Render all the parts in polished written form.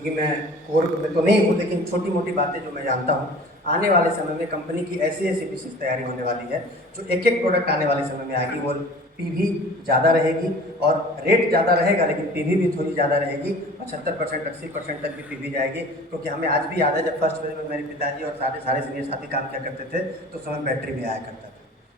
क्योंकि मैं कोर में तो नहीं हूँ, लेकिन छोटी मोटी बातें जो मैं जानता हूँ, आने वाले समय में कंपनी की ऐसी ऐसी विशेष तैयारी होने वाली है जो एक एक प्रोडक्ट आने वाले समय में आएगी वो पीवी ज़्यादा रहेगी और रेट ज़्यादा रहेगा, लेकिन पीवी भी थोड़ी ज़्यादा रहेगी। 75% 80% तक भी पीवी जाएगी, क्योंकि हमें आज भी याद है जब फर्स्ट फेज में मेरे पिताजी और सारे सीनियर साथी काम किया करते थे तो उस समय बैटरी भी आया करता था,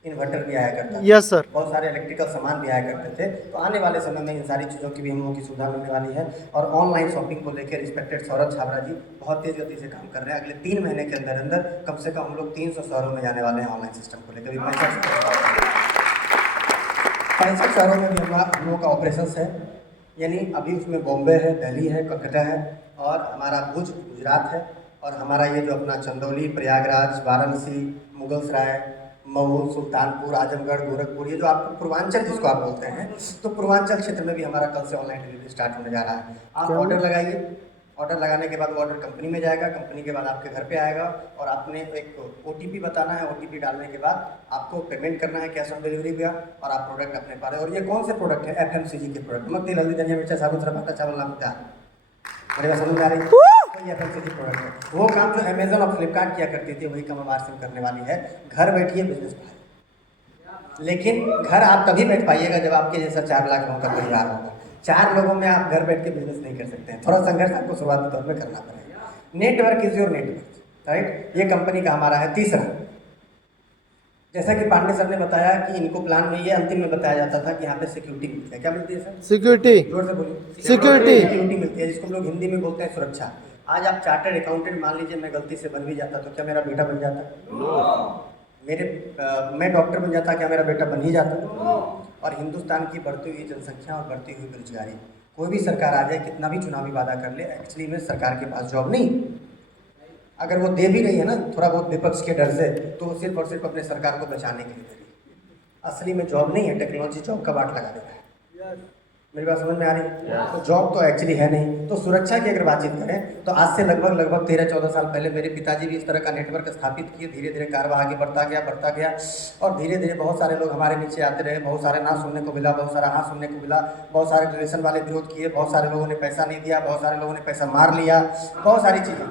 इन्वर्टर भी आया करता था, यस सर। बहुत सारे इलेक्ट्रिकल सामान भी आया करते थे। तो आने वाले समय में इन सारी चीज़ों की भी हम लोगों की सुविधा मिलने वाली है। और ऑनलाइन शॉपिंग को लेकर रिस्पेक्टेड सौरभ छाबड़ा जी बहुत तेज़ गति से काम कर रहे हैं। अगले 3 महीने के अंदर अंदर कम से कम हम लोग 300 शहरों में जाने वाले हैं ऑनलाइन सिस्टम को लेकर। 65 शहरों में भी हम लोगों का ऑपरेशन है, यानी अभी उसमें बॉम्बे है, दिल्ली है, कलकत्ता है और हमारा भुज गुजरात है, और हमारा ये जो अपना चंदौली, प्रयागराज, वाराणसी, मुगलसराय, मऊ, सुल्तानपुर, आजमगढ़, गोरखपुर, ये जो आपको पूर्वांचल जिसको आप बोलते हैं, तो पूर्वांचल क्षेत्र में भी हमारा कल से ऑनलाइन डिलीवरी स्टार्ट होने जा रहा है। आप ऑर्डर लगाइए, ऑर्डर लगाने के बाद वो ऑर्डर कंपनी में जाएगा, कंपनी के बाद आपके घर पे आएगा और आपने एक OTP बताना है, OTP डालने के बाद आपको पेमेंट करना है कैश ऑन डिलीवरी का, और आप प्रोडक्ट अपने पा रहे हैं। और ये कौन से प्रोडक्ट है? FMCG के प्रोडक्ट, नमक, तेल, हल्दी, धनिया, मिर्चा, साबुन, सरफ, आटा, चावल, नाम क्या मेरे पास समझ में आ रही है? तो ये FMCG प्रोडक्ट है। वो काम जो अमेजन और फ्लिपकार्ट किया करती थी वही काम अब आरसीएम करने वाली है। घर बैठिए, बिजनेस बढ़ाइए। लेकिन घर आप तभी बैठ पाइएगा जब आपके जैसा 4 लाख लोगों का परिवार होगा। 4 लोगों में आप घर बैठ के बिजनेस नहीं कर सकते हैं, थोड़ा संघर्ष आपको शुरुआती तौर में करना पड़ेगा। Network is your network, right? ये कंपनी का हमारा है। तीसरा, जैसा कि पांडे सर ने बताया कि इनको प्लान में ये अंतिम में बताया जाता था कि यहाँ पे सिक्योरिटी मिलती है। क्या मिलती है सर? सिक्योरिटी। जोर से बोलिए। सिक्योरिटी। सिक्योरिटी मिलती है, जिसको हम लोग हिंदी में बोलते हैं सुरक्षा। आज आप चार्टर्ड अकाउंटेंट, मान लीजिए मैं गलती से बन भी जाता तो क्या मेरा बेटा बन जाता? मैं डॉक्टर बन जाता, क्या मेरा बेटा बन ही जाता? और हिंदुस्तान की बढ़ती हुई जनसंख्या और बढ़ती हुई बेरोजगारी, कोई भी सरकार आ जाए, कितना भी चुनावी वादा कर ले, एक्चुअली में सरकार के पास जॉब नहीं। अगर वो दे भी रही है ना थोड़ा बहुत विपक्ष के डर से, तो वो सिर्फ और सिर्फ अपने सरकार को बचाने के लिए दे रही है। असली में जॉब नहीं है, टेक्नोलॉजी जॉब का बाट लगा दे रहा है। मेरी बात समझ में आ रही है? तो जॉब तो एक्चुअली है नहीं। तो सुरक्षा की अगर बातचीत करें तो आज से लगभग 13-14 साल पहले मेरे पिताजी भी इस तरह का नेटवर्क स्थापित किए। धीरे धीरे कारवा आगे बढ़ता गया और धीरे धीरे बहुत सारे लोग हमारे नीचे आते रहे। बहुत सारे ना सुनने को मिला, बहुत सारा हाँ सुनने को मिला। बहुत सारे रिलेशन वाले विरोध किए, बहुत सारे लोगों ने पैसा नहीं दिया, बहुत सारे लोगों ने पैसा मार लिया, बहुत सारी चीज़ें,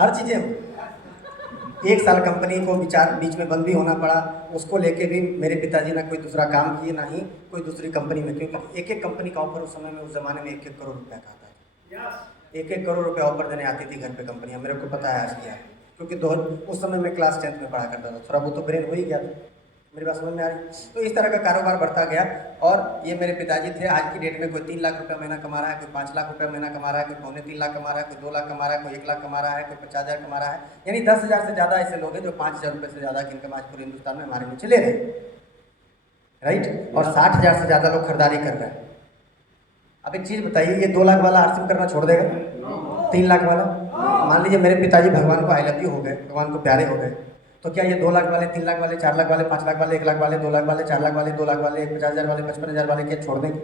हर चीज़ें। 1 साल कंपनी को बीच में बंद भी होना पड़ा। उसको लेके भी मेरे पिताजी ना कोई दूसरा काम किए, ना ही कोई दूसरी कंपनी में, क्योंकि एक कंपनी का ऑफर उस समय में, उस ज़माने में 1-1 करोड़ रुपया का आता था। 1-1 करोड़ रुपया ऑफर देने आती थी घर पे कंपनियाँ, मेरे को पता है आज किया है, क्योंकि उस समय में क्लास 10th में पढ़ा करता था, थोड़ा बहुत तो ब्रेन हो ही गया था। मेरी बात समझ में आ रही? तो इस तरह का कारोबार बढ़ता गया। और ये मेरे पिताजी थे। आज की डेट में कोई 3 लाख रुपया महीना कमा रहा है, कोई 5 लाख रुपया महीना कमा रहा है, कोई 2.25 लाख कमा रहा है, कोई 2 लाख कमा रहा है, कोई 1 लाख कमा रहा है, कोई 50,000 कमा रहा है। यानी 10,000 से ज़्यादा ऐसे लोग हैं जो 5,000 रुपये से ज़्यादा की इनकम आज पूरे हिंदुस्तान में हमारे नीचे ले रहे हैं, राइट? और 60,000 से ज़्यादा लोग खरीदारी कर रहे हैं। अब एक चीज़ बताइए, ये 2 लाख वाला आरसीएम करना छोड़ देगा? 3 लाख वाला? मान लीजिए मेरे पिताजी भगवान को आई लव यू हो गए, भगवान को प्यारे हो गए, तो क्या ये 2 लाख वाले, 3 लाख वाले, 4 लाख वाले, 5 लाख वाले, 1 लाख वाले, 2 लाख वाले, 4 लाख वाले, 2 लाख वाले, 50,000 वाले, 55,000 वाले क्या छोड़ देंगे?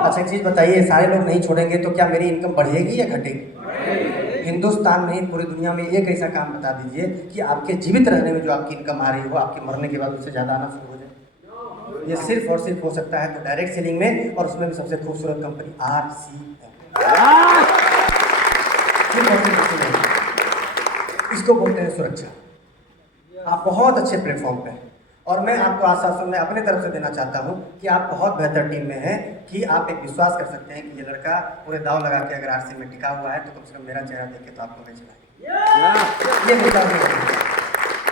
अच्छा एक चीज़ बताइए, सारे लोग नहीं छोड़ेंगे तो क्या मेरी इनकम बढ़ेगी या घटेगी? हिंदुस्तान में, पूरी दुनिया में एक ऐसा काम बता दीजिए कि आपके जीवित रहने में जो आपकी इनकम आ रही हो, आपके मरने के बाद उससे ज़्यादा आना शुरू हो जाए। ये सिर्फ और सिर्फ हो सकता है तो डायरेक्ट सेलिंग में, और उसमें भी सबसे खूबसूरत कंपनी RCM। इसको बोलते हैं सुरक्षा। आप बहुत अच्छे प्लेटफॉर्म पे हैं, और मैं आपको आश्वासन मैं अपने तरफ से देना चाहता हूं कि आप बहुत बेहतर टीम में हैं, कि आप एक विश्वास कर सकते हैं कि ये लड़का पूरे दाव लगा के अगर RCM में टिका हुआ है तो कम से कम मेरा चेहरा देख के तो आपको नहीं चलाएंगे। ये विचार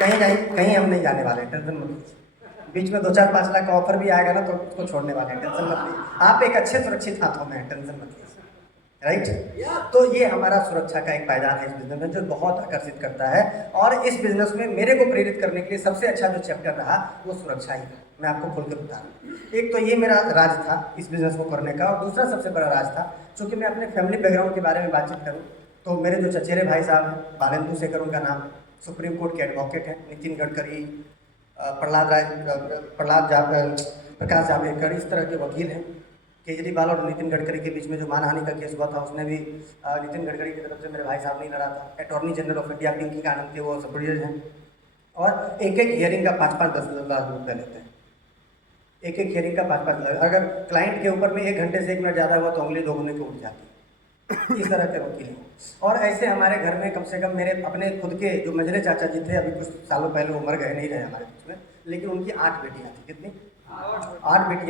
नहीं, कहीं हम नहीं जाने वाले, टेंशन मत लीजिए। बीच में 2-4-5 लाख का ऑफर भी आएगा ना तो उसको छोड़ने वाले हैं, टेंशन मत लीजिए। आप एक अच्छे सुरक्षित हाथों में हैं, टेंशन मत लीजिए, राइट? तो ये हमारा सुरक्षा का एक पायदान है इस बिजनेस में, जो बहुत आकर्षित करता है। और इस बिजनेस में मेरे को प्रेरित करने के लिए सबसे अच्छा जो चैप्टर रहा वो सुरक्षा ही था। मैं आपको खोल के बता रहा हूँ। एक तो ये मेरा राज था इस बिजनेस को करने का, और दूसरा सबसे बड़ा राज था, चूँकि मैं अपने फैमिली बैकग्राउंड के बारे में बातचीत करूँ तो मेरे जो चचेरे भाई साहब हैं, बालेंदु शेखर उनका नाम, सुप्रीम कोर्ट के एडवोकेट हैं, नितिन गडकरी, प्रकाश जावड़ेकर, इस तरह के वकील हैं। केजरीवाल और नितिन गडकरी के बीच में जो मानहानि का केस हुआ था उसने भी नितिन गडकरी की तरफ से मेरे भाई साहब नहीं लड़ा था। Attorney general of India Pinky का आनंद थे, वो सब जज हैं, और एक हियरिंग का 5-5-10 लाख रुपये लेते हैं। एक हियरिंग का 5-5 लाख। अगर क्लाइंट के ऊपर में 1 घंटे से 1 मिनट ज़्यादा हुआ तो उंगली दोगुने को उठ जाती है। इस तरह के वकील हैं। और ऐसे हमारे घर में कम से कम मेरे अपने खुद के जो मंझले चाचा जी थे, अभी कुछ सालों पहले वो मर गए, नहीं रहे हमारे बीच में, लेकिन उनकी 8 बेटियां थी। कितनी? 8 बेटियां